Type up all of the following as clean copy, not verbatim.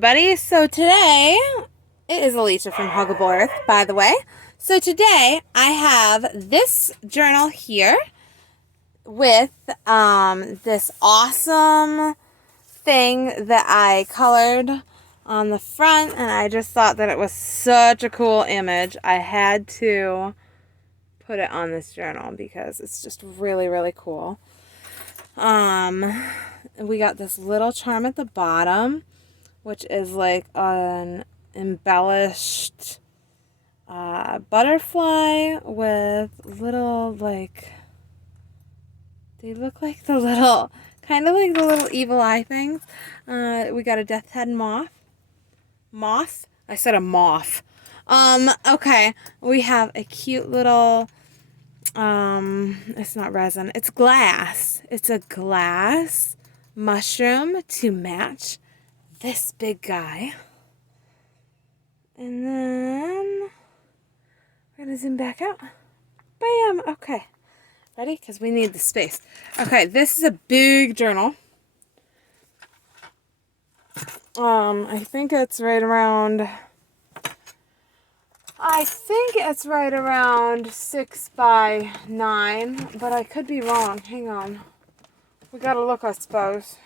Buddy, so today it is Alicia from Huggable Earth, by the way. So today I have this journal here with this awesome thing that I colored on the front, and I just thought that it was such a cool image. I had to put it on this journal because it's just really, really cool. We got this little charm at the bottom, which is like an embellished butterfly with little, like, they look like the little, kind of like the little evil eye things. We got a death's head moth. I said a moth. Okay, we have a cute little, it's not resin, it's glass. It's a glass mushroom to match this big guy. And then we're going to zoom back out. Bam! Okay. Ready? Because we need the space. Okay, this is a big journal. I think it's right around 6 by 9, but I could be wrong. Hang on. We gotta look, I suppose.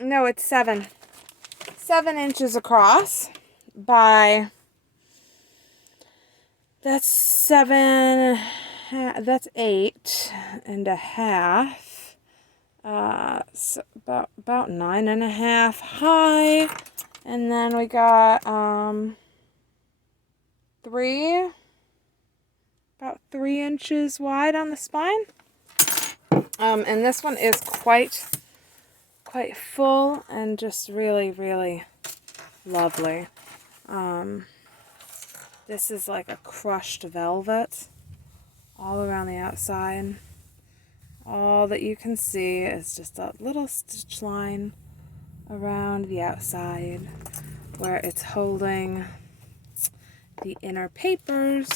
No, it's 7. 7 inches across by, that's 7, that's 8.5. So about 9.5 high. And then we got, 3 inches wide on the spine. And this one is quite full and just really, really lovely. This is like a crushed velvet all around the outside. All that you can see is just a little stitch line around the outside where it's holding the inner papers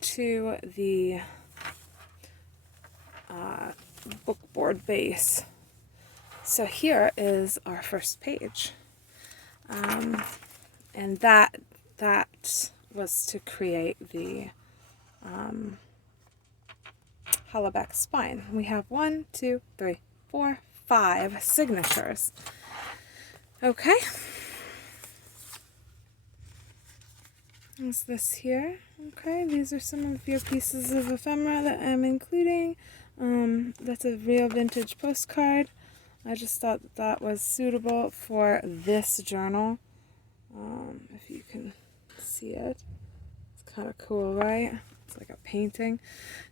to the bookboard base. So here is our first page, and that was to create the hollowback spine. We have 1, 2, 3, 4, 5 signatures. Okay. What's this here? Okay, these are some of your pieces of ephemera that I'm including. That's a real vintage postcard. I just thought that was suitable for this journal. If you can see it. It's kind of cool, right? It's like a painting.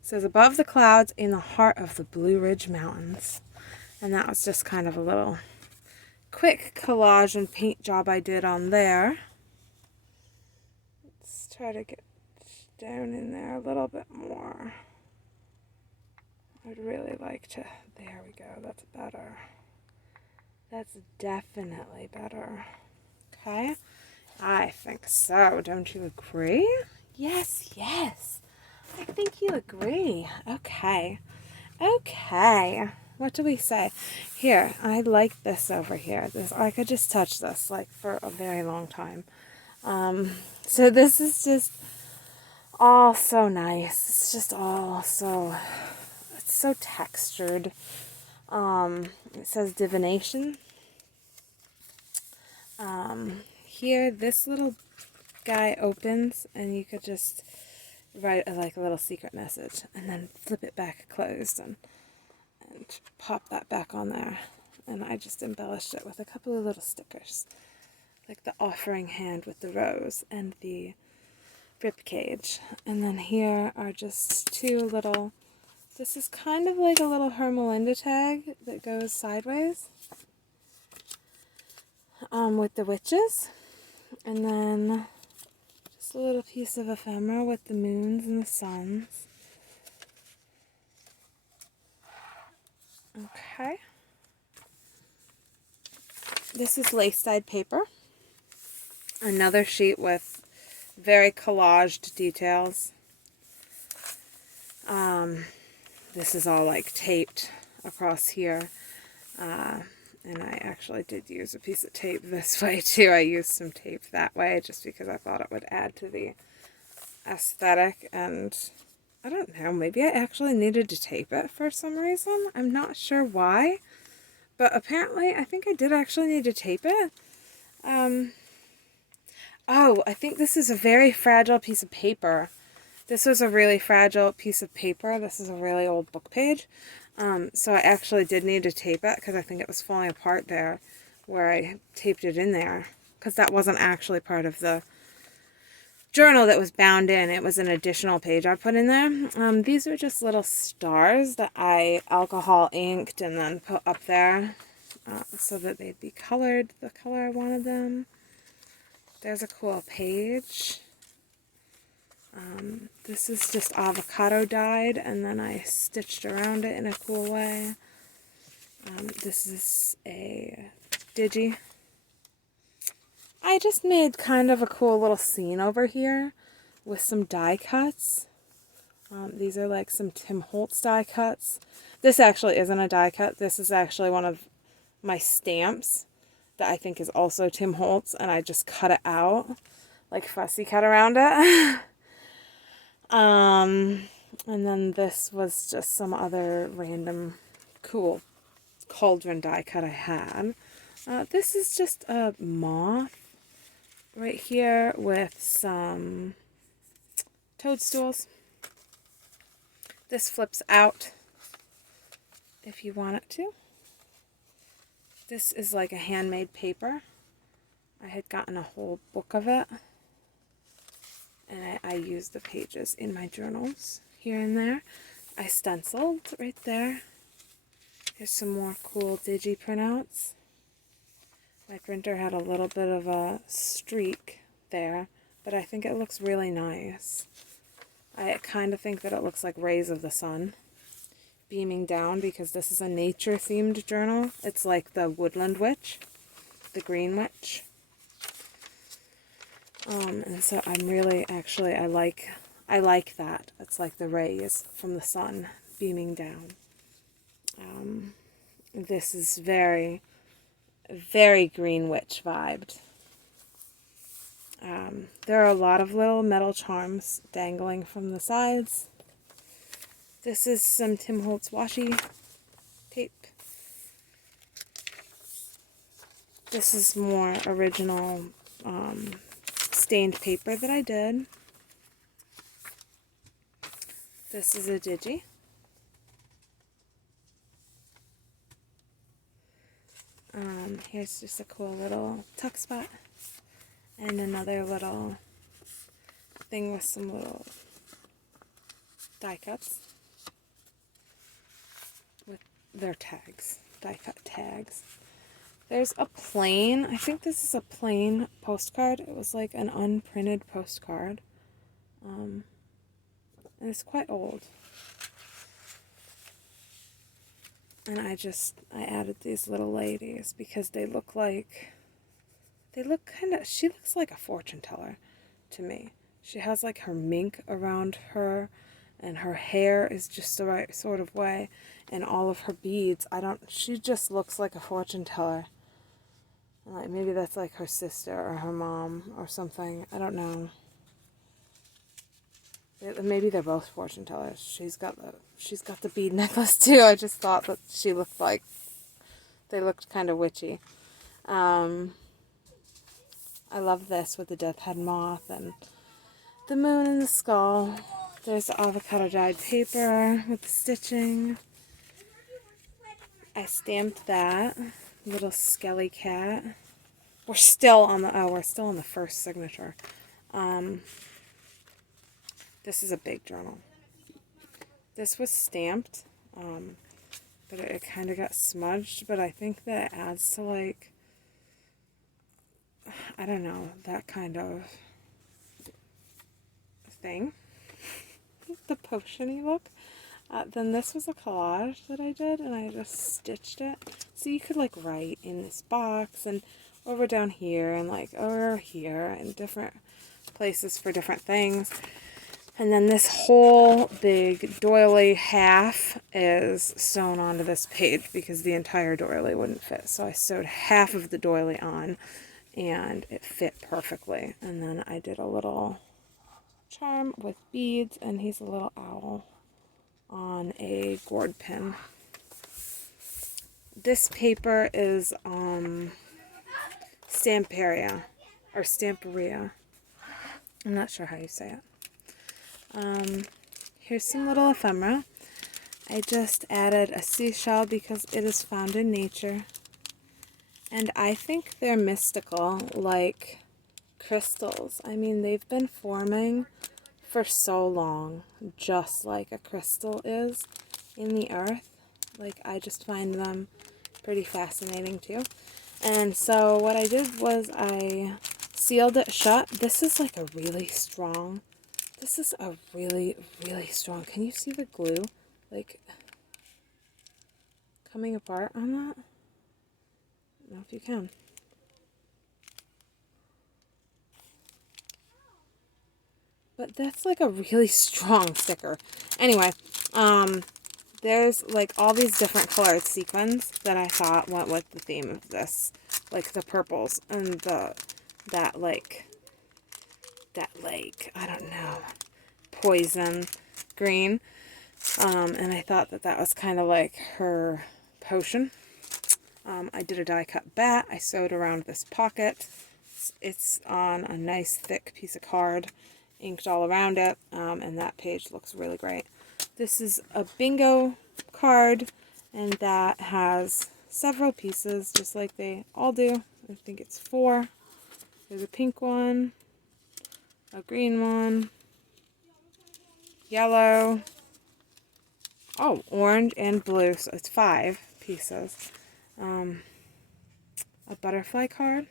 It says, above the clouds in the heart of the Blue Ridge Mountains. And that was just kind of a little quick collage and paint job I did on there. Let's try to get down in there a little bit more. I'd really like to, there we go, that's better. That's definitely better. Okay, I think so. Don't you agree? Yes, yes. I think you agree. Okay. Okay. What do we say? Here, I like this over here. This, I could just touch this like for a very long time. So this is just all so nice. It's just all so, it's so textured. It says divination. Here, this little guy opens, and you could just write like a little secret message, and then flip it back closed, and pop that back on there. And I just embellished it with a couple of little stickers, like the offering hand with the rose and the rib cage. And then here are just 2 little. This is kind of like a little Hermelinda tag that goes sideways with the witches. And then just a little piece of ephemera with the moons and the suns. Okay. This is lace-dyed paper. Another sheet with very collaged details. This is all like taped across here. And I actually did use a piece of tape this way too. I used some tape that way just because I thought it would add to the aesthetic, and I don't know, maybe I actually needed to tape it for some reason. I'm not sure why, but apparently I think I did actually need to tape it. Oh, I think this is a very fragile piece of paper. This was a really fragile piece of paper. This is a really old book page. So I actually did need to tape it because I think it was falling apart there where I taped it in there, because that wasn't actually part of the journal that was bound in. It was an additional page I put in there. These are just little stars that I alcohol inked and then put up there so that they'd be colored the color I wanted them. There's a cool page. This is just avocado dyed, and then I stitched around it in a cool way. This is a digi. I just made kind of a cool little scene over here with some die cuts. These are like some Tim Holtz die cuts. This actually isn't a die cut. This is actually one of my stamps that I think is also Tim Holtz, and I just cut it out, like fussy cut around it. And then this was just some other random cool cauldron die cut I had. This is just a moth right here with some toadstools. This flips out if you want it to. This is like a handmade paper. I had gotten a whole book of it, and I used the pages in my journals here and there. I stenciled right there. Here's some more cool digi printouts. My printer had a little bit of a streak there, but I think it looks really nice. I kind of think that it looks like rays of the sun beaming down, because this is a nature-themed journal. It's like the Woodland Witch, the Green Witch. And so I'm really, actually, I like that. It's like the rays from the sun beaming down. This is very, very Green Witch vibed. There are a lot of little metal charms dangling from the sides. This is some Tim Holtz washi tape. This is more original stained paper that I did. This is a digi. Here's just a cool little tuck spot, and another little thing with some little die cuts with their tags, die cut tags. There's a plain, I think this is a plain postcard. It was like an unprinted postcard. And it's quite old. And I added these little ladies because they look kind of, she looks like a fortune teller to me. She has like her mink around her, and her hair is just the right sort of way, and all of her beads, she just looks like a fortune teller. Like maybe that's like her sister or her mom or something. I don't know. Maybe they're both fortune tellers. She's got the bead necklace too. I just thought that they looked kind of witchy. I love this with the death head moth and the moon and the skull. There's the avocado dyed paper with the stitching. I stamped that little skelly cat. We're still on the first signature. This is a big journal. This was stamped, but it kind of got smudged, but I think that it adds to, like, I don't know, that kind of thing. The potion-y look. Then this was a collage that I did, and I just stitched it. So you could, like, write in this box, and over down here, and, like, over here, and different places for different things. And then this whole big doily half is sewn onto this page because the entire doily wouldn't fit. So I sewed half of the doily on and it fit perfectly. And then I did a little charm with beads, and he's a little owl on a gourd pin. This paper is stamperia, or stamperia. I'm not sure how you say it. Here's some little ephemera. I just added a seashell because it is found in nature. And I think they're mystical, like crystals. I mean, they've been forming for so long, just like a crystal is in the earth. Like, I just find them pretty fascinating too. And so what I did was I sealed it shut. This is like a really strong, really strong. Can you see the glue like coming apart on that? I don't know if you can. But that's like a really strong sticker. Anyway, there's like all these different colored sequins that I thought went with the theme of this. Like the purples and that like, I don't know, poison green. And I thought that was kind of like her potion. I did a die cut bat. I sewed around this pocket. It's on a nice thick piece of card, inked all around it, and that page looks really great. This is a bingo card, and that has several pieces, just like they all do. I think it's 4. There's a pink one, a green one, yellow, oh, orange and blue, so it's 5 pieces. A butterfly card.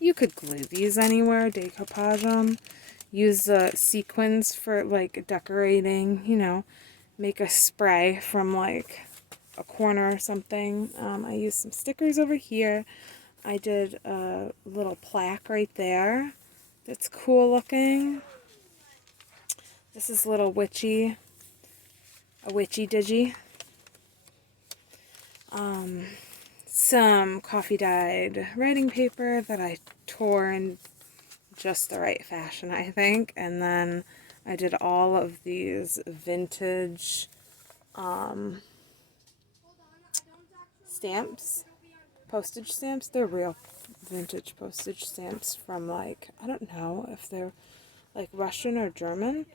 You could glue these anywhere, decoupage them. Use the sequins for like decorating, you know, make a spray from like a corner or something. I used some stickers over here. I did a little plaque right there that's cool looking. This is a little witchy digi. Some coffee dyed writing paper that I tore in just the right fashion, I think. And then I did all of these vintage stamps, postage stamps. They're real vintage postage stamps from, like, I don't know if they're like Russian or German,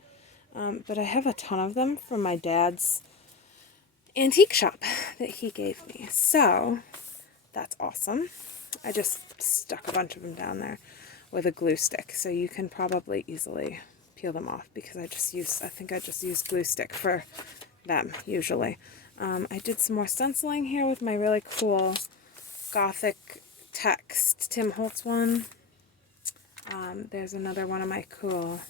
but I have a ton of them from my dad's antique shop that he gave me. So that's awesome. I just stuck a bunch of them down there with a glue stick, so you can probably easily peel them off because I think I just use glue stick for them usually. I did some more stenciling here with my really cool gothic text Tim Holtz one. There's another one of my cool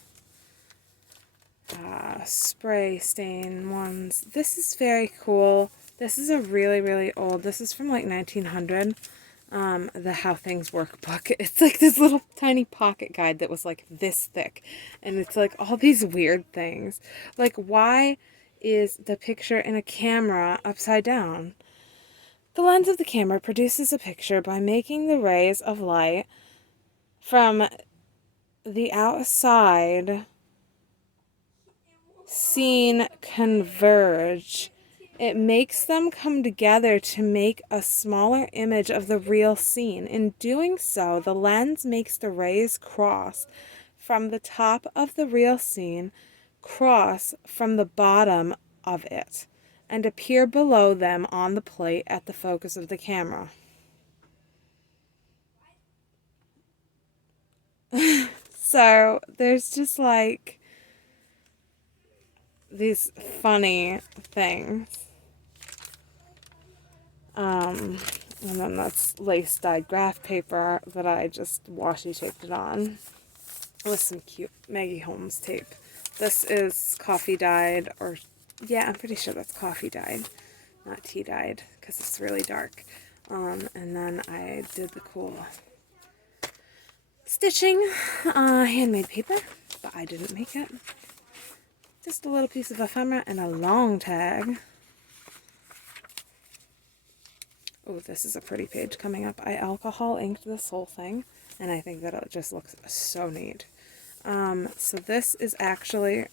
spray stain ones. This is very cool. This is a really old, this is from like 1900. The How Things Work book. It's like this little tiny pocket guide that was like this thick. And it's like all these weird things. Like, why is the picture in a camera upside down? The lens of the camera produces a picture by making the rays of light from the outside scene converge. It makes them come together to make a smaller image of the real scene. In doing so, the lens makes the rays cross from the top of the real scene, cross from the bottom of it, and appear below them on the plate at the focus of the camera. So there's just like these funny things. And then that's lace dyed graph paper that I just washi taped it on with some cute Maggie Holmes tape. This is coffee dyed, or yeah, I'm pretty sure that's coffee dyed, not tea dyed, because it's really dark. And then I did the cool stitching, handmade paper, but I didn't make it. Just a little piece of ephemera and a long tag. Oh, this is a pretty page coming up. I alcohol inked this whole thing, and I think that it just looks so neat. So this is actually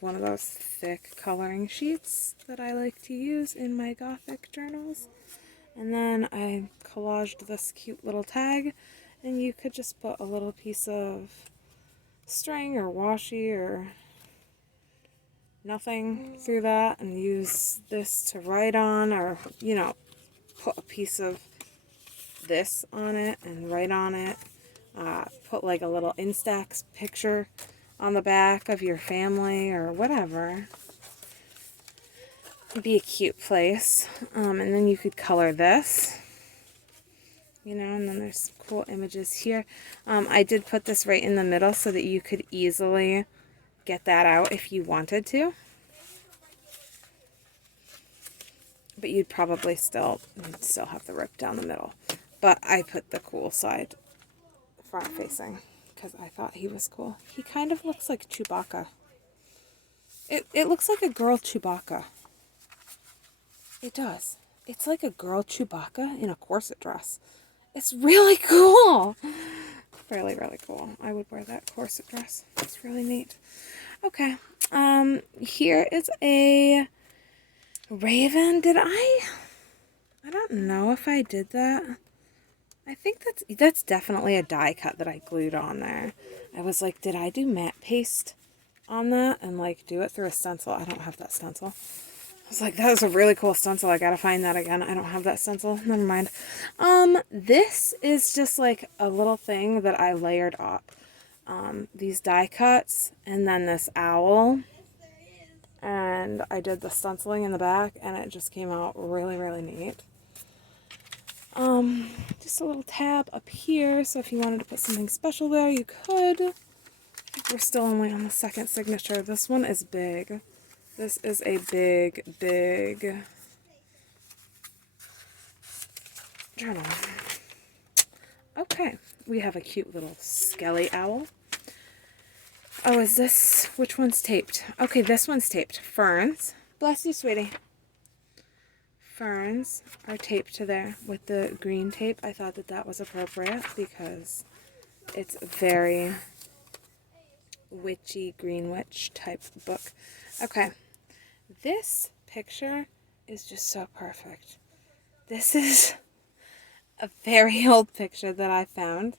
one of those thick coloring sheets that I like to use in my Gothic journals. And then I collaged this cute little tag, and you could just put a little piece of string or washi or nothing through that and use this to write on, or, you know, put a piece of this on it and write on it. Put like a little Instax picture on the back of your family or whatever. It'd be a cute place. And then you could color this, you know, and then there's some cool images here. I did put this right in the middle so that you could easily get that out if you wanted to. But you'd probably still have the rip down the middle. But I put the cool side front facing because I thought he was cool. He kind of looks like Chewbacca. It looks like a girl Chewbacca. It does. It's like a girl Chewbacca in a corset dress. It's really cool. Really, really cool. I would wear that corset dress. It's really neat. Okay. Here is a raven. I don't know if I did that. I think that's definitely a die cut that I glued on there. I was like, did I do matte paste on that and like do it through a stencil? I don't have that stencil. I was like, that was a really cool stencil. I gotta find that again. I don't have that stencil. Never mind. This is just like a little thing that I layered up. These die cuts and then this owl. And I did the stenciling in the back and it just came out really, really neat. Just a little tab up here, so if you wanted to put something special there, you could. We're still only on the second signature. This one is big. This is a big, big journal. Okay, we have a cute little skelly owl. Oh, is this, which one's taped? Okay, this one's taped. Ferns. Bless you, sweetie. Ferns are taped to there with the green tape. I thought that that was appropriate because it's a very witchy, green witch type book. Okay, this picture is just so perfect. This is a very old picture that I found.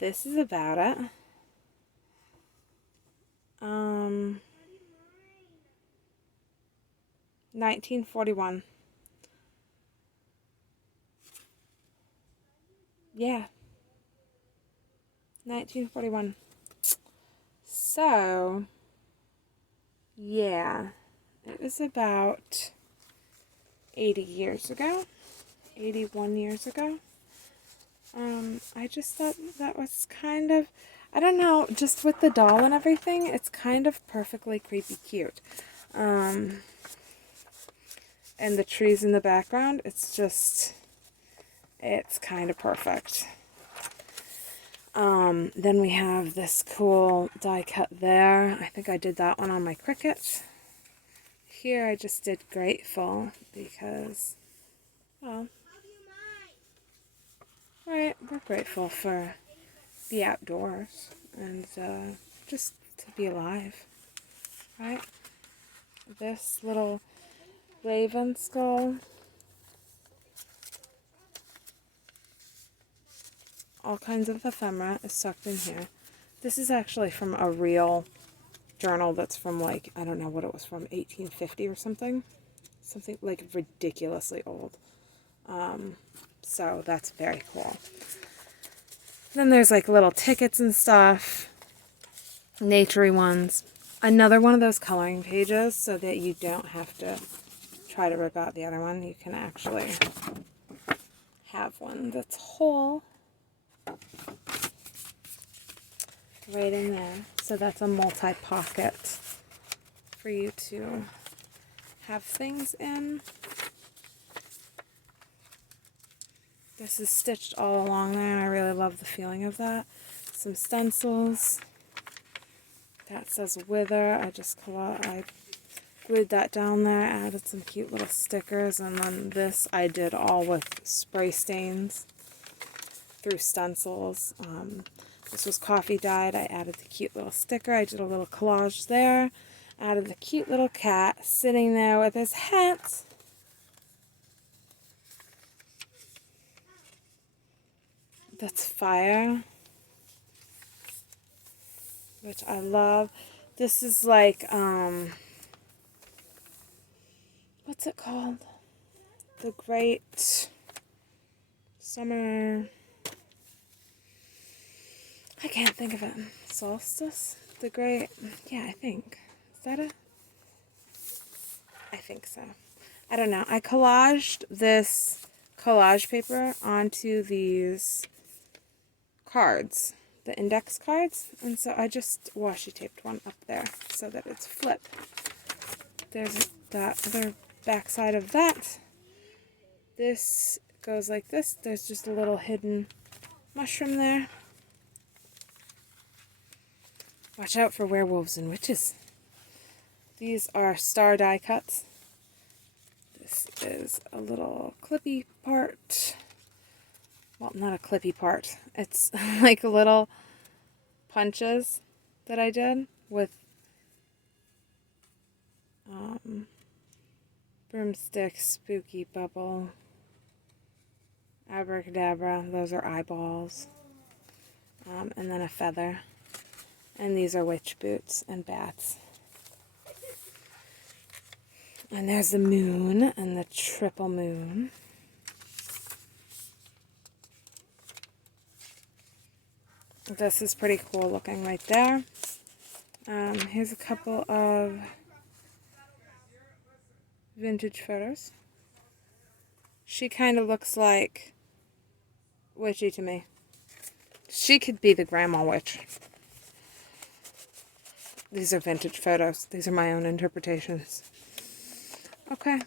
This is about it. 1941. Yeah. 1941. So, yeah. It was about 80 years ago. 81 years ago. I just thought that was kind of, I don't know, just with the doll and everything, it's kind of perfectly creepy cute. And the trees in the background, it's kind of perfect. Then we have this cool die cut there. I think I did that one on my Cricut. Here I just did grateful because, well, right, we're grateful for the outdoors and just to be alive, right? This little raven skull, all kinds of ephemera is tucked in here. This is actually from a real journal that's from, like, I don't know what it was from, 1850 or something like ridiculously old. So that's very cool. Then there's like little tickets and stuff, naturey ones. Another one of those coloring pages so that you don't have to try to rip out the other one. You can actually have one that's whole right in there. So that's a multi-pocket for you to have things in. This is stitched all along there, and I really love the feeling of that. Some stencils. That says Wither. I glued that down there, added some cute little stickers, and then this I did all with spray stains through stencils. This was coffee dyed. I added the cute little sticker. I did a little collage there. Added the cute little cat sitting there with his hat. That's fire, which I love. This is like, what's it called? The Great Summer... I can't think of it. Solstice? The Great... Yeah, I think. Is that it? I think so. I don't know. I collaged this collage paper onto these cards, the index cards, and so I just washi taped one up there so that it's flipped. There's that other back side of that. This goes like this. There's just a little hidden mushroom there. Watch out for werewolves and witches. These are star die cuts. This is a little clippy part. Well, not a clippy part. It's like little punches that I did with broomstick, spooky bubble, abracadabra. Those are eyeballs. And then a feather. And these are witch boots and bats. And there's the moon and the triple moon. This is pretty cool looking right there. Here's a couple of vintage photos. She kind of looks like witchy to me. She could be the grandma witch. These are vintage photos. These are my own interpretations. Okay.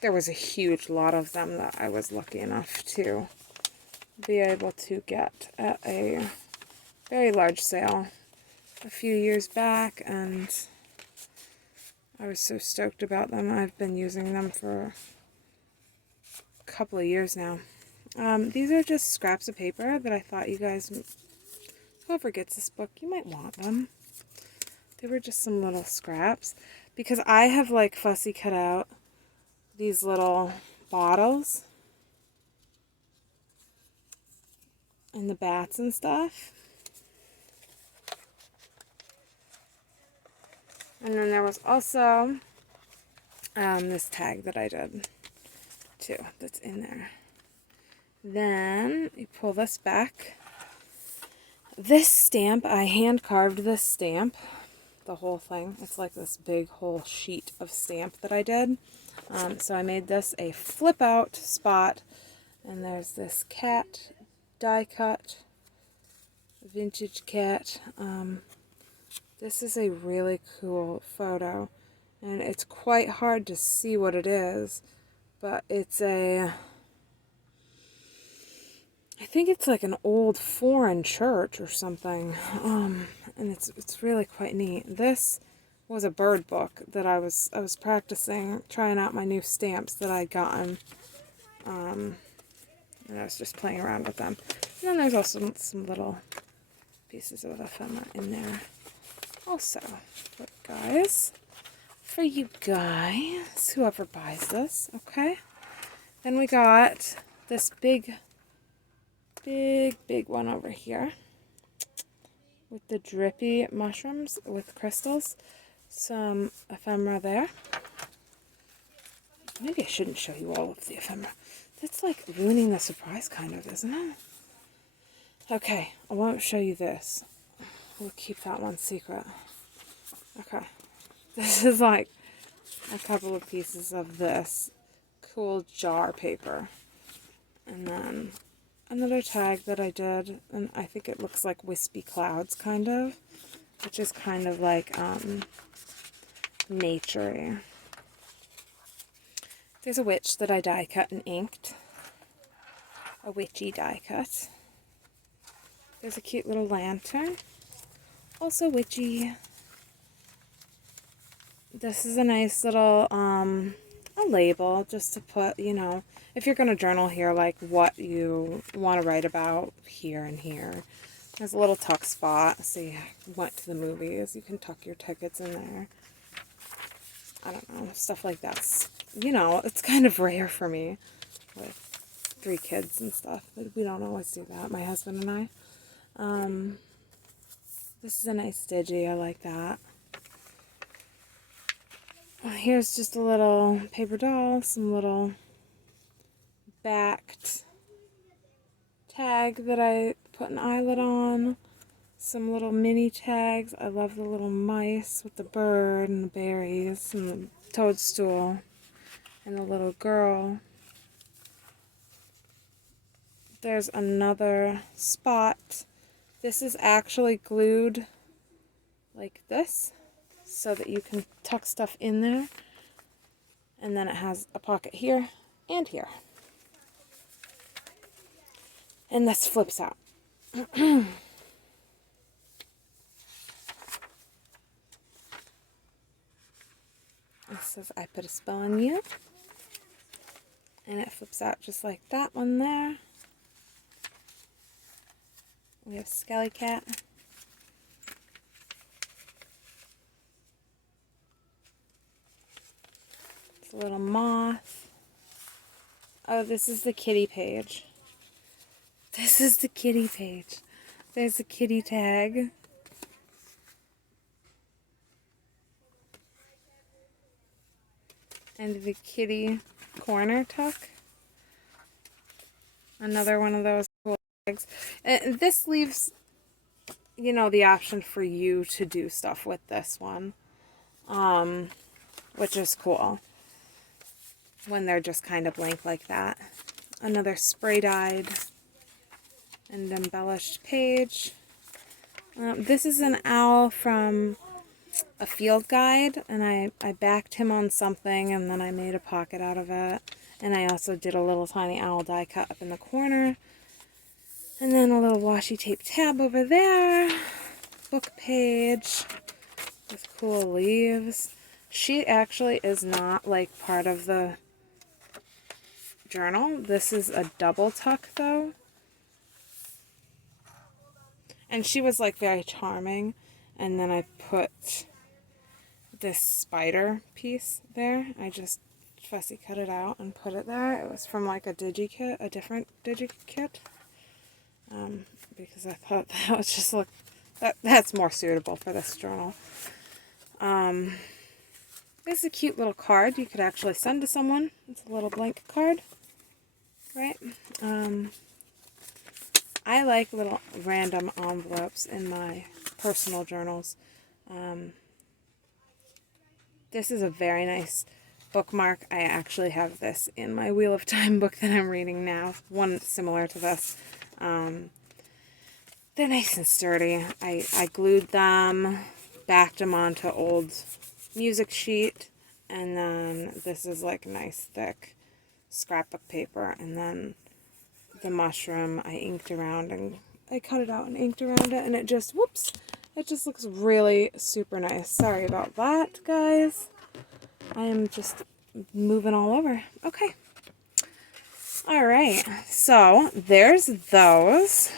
There was a huge lot of them that I was lucky enough to be able to get at a very large sale a few years back, and I was so stoked about them. I've been using them for a couple of years now. These are just scraps of paper that I thought you guys, whoever gets this book, you might want them. They were just some little scraps, because I have like fussy cut out these little bottles and the bats and stuff. And then there was also this tag that I did too, that's in there. Then you pull this back. This stamp, I hand carved this stamp, the whole thing. It's like this big whole sheet of stamp that I did. So I made this a flip out spot, and there's this cat die cut, vintage cat. This is a really cool photo, and it's quite hard to see what it is, but it's a, I think it's like an old foreign church or something, and it's really quite neat. This was a bird book that I was practicing, trying out my new stamps that I'd gotten, and I was just playing around with them. And then there's also some little pieces of ephemera in there also for you guys, whoever buys this. Okay, then we got this big one over here with the drippy mushrooms with crystals. Some ephemera there. Maybe I shouldn't show you all of the ephemera. That's like ruining the surprise, kind of, isn't it? Okay, I won't show you this. We'll keep that one secret. Okay, this is like a couple of pieces of this cool jar paper. And then another tag that I did, and I think it looks like wispy clouds, kind of, which is kind of like nature-y. There's a witch that I die cut and inked. A witchy die cut. There's a cute little lantern. Also witchy. This is a nice little, a label just to put, you know, if you're going to journal here, like what you want to write about here and here. There's a little tuck spot. So you went to the movies. You can tuck your tickets in there. I don't know. Stuff like that's, you know, it's kind of rare for me with 3 kids and stuff. But we don't always do that, my husband and I. This is a nice digi. I like that. Here's just a little paper doll, some little backed tag that I put an eyelid on, some little mini tags. I love the little mice with the bird and the berries and the toadstool and the little girl. There's another spot. This is actually glued like this so that you can tuck stuff in there. And then it has a pocket here and here. And this flips out. It says, I put a spell on you. And it flips out just like that one there. We have Skelly Cat. It's a little moth. Oh, this is the kitty page. This is the kitty page. There's a kitty tag. And the kitty corner tuck. Another one of those cool tags. And this leaves, you know, the option for you to do stuff with this one. Which is cool. When they're just kind of blank like that. Another spray-dyed and embellished page. This is an owl from a field guide, and I backed him on something, and then I made a pocket out of it. And I also did a little tiny owl die cut up in the corner. And then a little washi tape tab over there. Book page with cool leaves. She actually is not like part of the journal. This is a double tuck though. And she was like very charming. And then I put this spider piece there. I just fussy cut it out and put it there. It was from like a digi-kit, a different digi-kit. Because I thought that would just look, that's more suitable for this journal. This is a cute little card you could actually send to someone. It's a little blank card, right? I like little random envelopes in my personal journals. This is a very nice bookmark. I actually have this in my Wheel of Time book that I'm reading now. One similar to this. They're nice and sturdy. I glued them, backed them onto old music sheet, and then this is like nice thick scrapbook paper, and then the mushroom I inked around, and I cut it out and inked around it, and it just, whoops, it just looks really super nice. Sorry about that, guys. I am just moving all over. Okay. All right. So there's those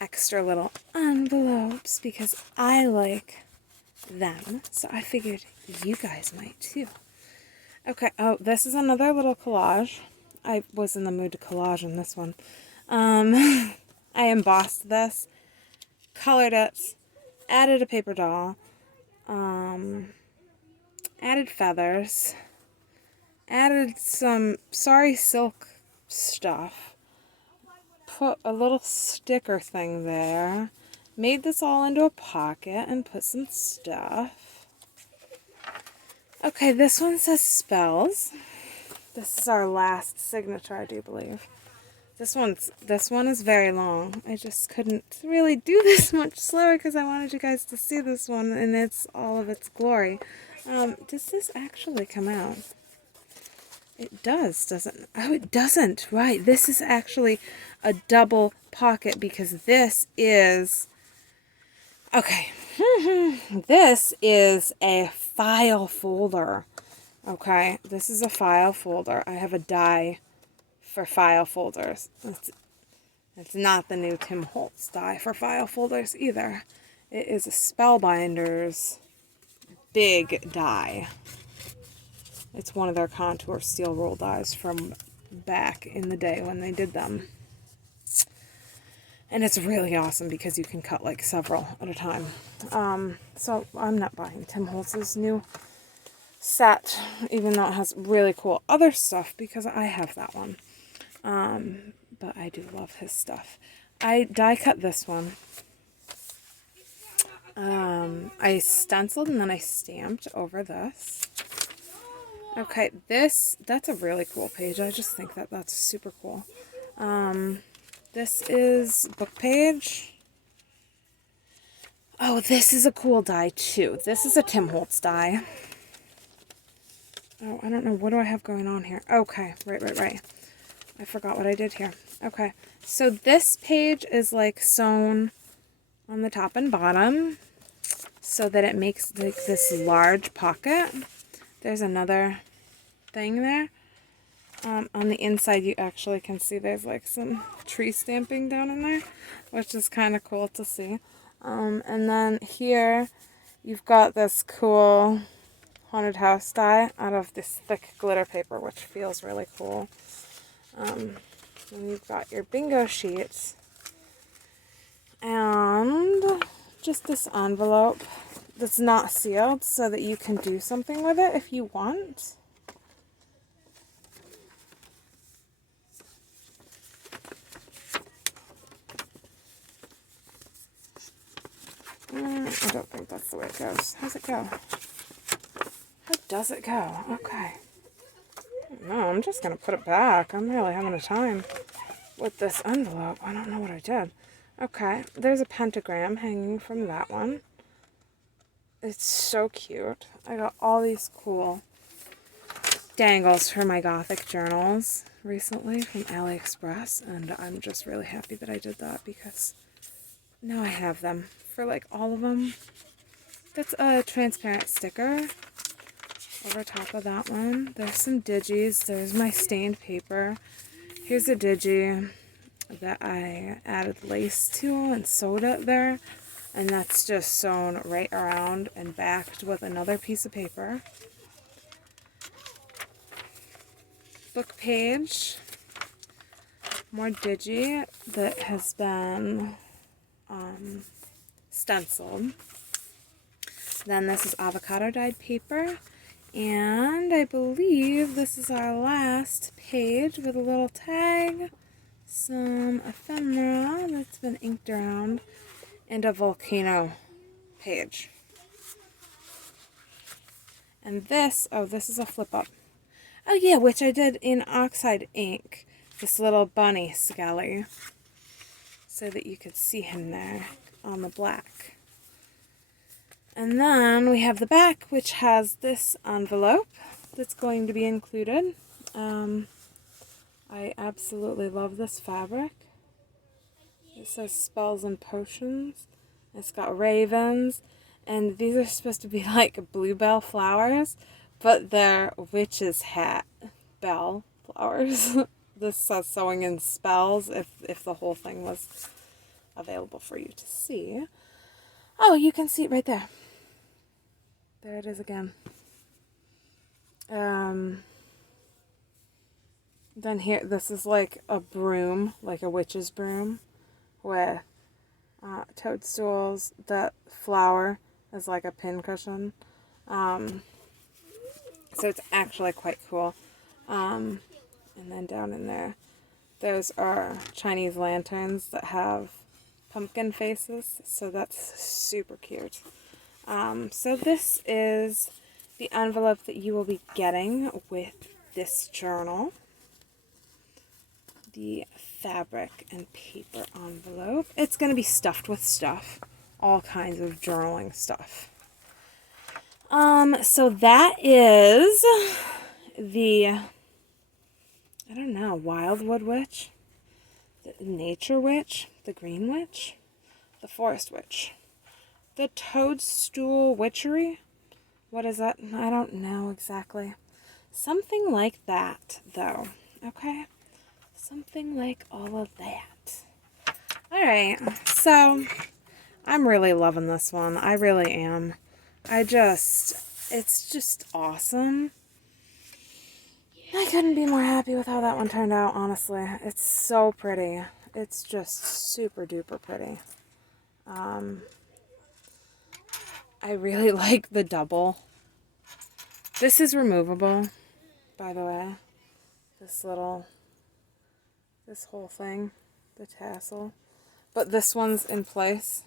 extra little envelopes because I like them. So I figured you guys might too. Okay. Oh, this is another little collage. I was in the mood to collage in this one. I embossed this, colored it, added a paper doll, added feathers, added some sorry silk stuff, put a little sticker thing there, made this all into a pocket and put some stuff. Okay, this one says spells. This is our last signature, I do believe. This one is very long. I just couldn't really do this much slower because I wanted you guys to see this one in all of its glory. Does this actually come out? It does, doesn't? Oh, it doesn't. Right. This is actually a double pocket because this is Okay, this is a file folder. Okay, this is a file folder. I have a die for file folders. It's not the new Tim Holtz die for file folders either. It is a Spellbinders big die. It's one of their contour steel roll dies from back in the day when they did them. And it's really awesome because you can cut like several at a time. So I'm not buying Tim Holtz's new set, even though it has really cool other stuff, because I have that one. But I do love his stuff. I die cut this one. I stenciled and then I stamped over this. Okay, that's a really cool page. I just think that's super cool. This is book page. Oh, this is a cool die too. This is a Tim Holtz die. Oh, I don't know. What do I have going on here? Okay, right. I forgot what I did here. Okay, so this page is like sewn on the top and bottom so that it makes like this large pocket. There's another thing there. On the inside you actually can see there's like some tree stamping down in there, which is kind of cool to see. And then here you've got this cool haunted house die out of this thick glitter paper, which feels really cool. And you've got your bingo sheets and just this envelope that's not sealed so that you can do something with it if you want. I don't think that's the way it goes. How's it go? How does it go? Okay. No, I'm just going to put it back. I'm really having a time with this envelope. I don't know what I did. Okay, there's a pentagram hanging from that one. It's so cute. I got all these cool dangles for my gothic journals recently from AliExpress, and I'm just really happy that I did that because now I have them for like all of them. That's a transparent sticker over top of that one. There's some digis. There's my stained paper. Here's a digi that I added lace to and sewed it there. And that's just sewn right around and backed with another piece of paper. Book page. More digi that has been stenciled. Then this is avocado dyed paper. And I believe this is our last page with a little tag, some ephemera that's been inked around, and a volcano page. And this, oh, this is a flip up. Oh yeah, which I did in oxide ink. This little bunny skelly, so that you could see him there on the black. And then we have the back, which has this envelope that's going to be included. I absolutely love this fabric. It says spells and potions. It's got ravens, and these are supposed to be like bluebell flowers, but they're witch's hat bell flowers. This says sewing in spells if the whole thing was available for you to see. Oh, you can see it right there. There it is again. Then here, this is like a broom, like a witch's broom, with toadstools. That flower is like a pin cushion. So it's actually quite cool. And then down in there, those are Chinese lanterns that have pumpkin faces. So that's super cute. So this is the envelope that you will be getting with this journal. The fabric and paper envelope. It's going to be stuffed with stuff. All kinds of journaling stuff. So that is the, I don't know, Wildwood Witch, the Nature Witch, the Green Witch, the Forest Witch. The Toadstool Witchery? What is that? I don't know exactly. Something like that, though. Okay? Something like all of that. Alright, so I'm really loving this one. I really am. It's just awesome. I couldn't be more happy with how that one turned out, honestly. It's so pretty. It's just super duper pretty. I really like the double. This is removable, by the way. This whole thing, the tassel. But this one's in place.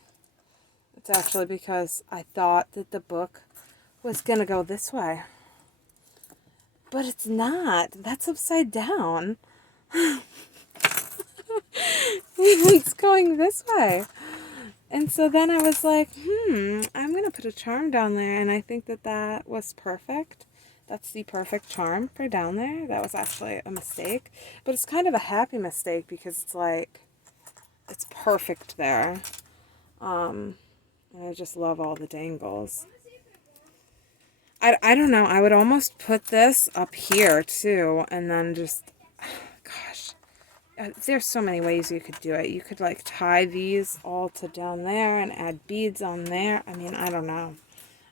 It's actually because I thought that the book was going to go this way. But it's not. That's upside down. It's going this way. And so then I was like, I'm going to put a charm down there. And I think that that was perfect. That's the perfect charm for down there. That was actually a mistake. But it's kind of a happy mistake because it's like, it's perfect there. And I just love all the dangles. I don't know. I would almost put this up here too. And then just, gosh. There's so many ways you could do it. You could like tie these all to down there and add beads on there. I mean, I don't know.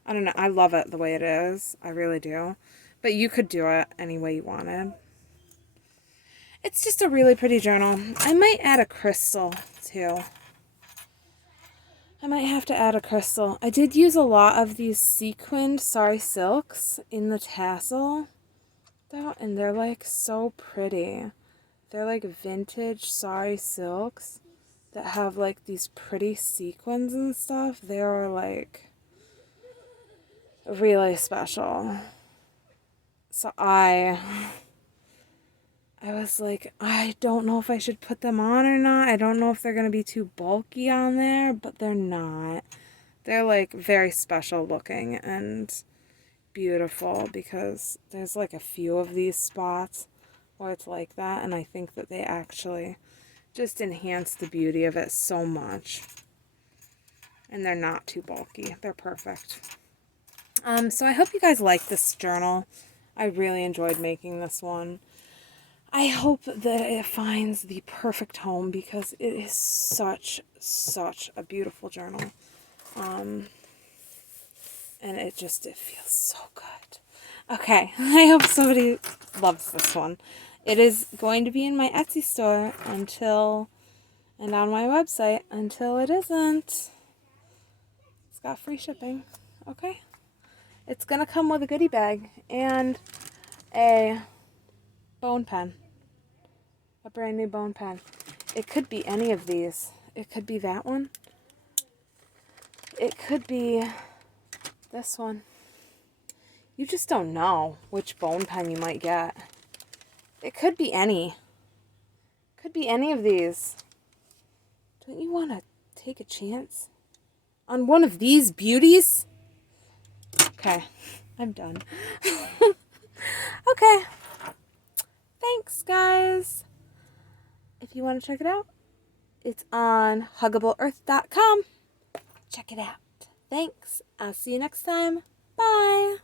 I love it the way it is. I really do. But you could do it any way you wanted. It's just a really pretty journal. I might add a crystal too. I might have to add a crystal. I did use a lot of these sequined sari silks in the tassel though, and they're like so pretty. They're like vintage sari silks that have like these pretty sequins and stuff. They are like really special. So I was like, I don't know if I should put them on or not. I don't know if they're going to be too bulky on there, but they're not. They're like very special looking and beautiful because there's like a few of these spots where it's like that, and I think that they actually just enhance the beauty of it so much. And they're not too bulky. They're perfect. So I hope you guys like this journal. I really enjoyed making this one. I hope that it finds the perfect home because it is such a beautiful journal. And it feels so good. Okay, I hope somebody loves this one. It is going to be in my Etsy store and on my website until it isn't. It's got free shipping. Okay. It's going to come with a goodie bag and a bone pen. A brand new bone pen. It could be any of these. It could be that one. It could be this one. You just don't know which bone pen you might get. It could be any. Could be any of these. Don't you want to take a chance on one of these beauties? Okay, I'm done. Okay. Thanks, guys. If you want to check it out, it's on huggableearth.com. Check it out. Thanks. I'll see you next time. Bye.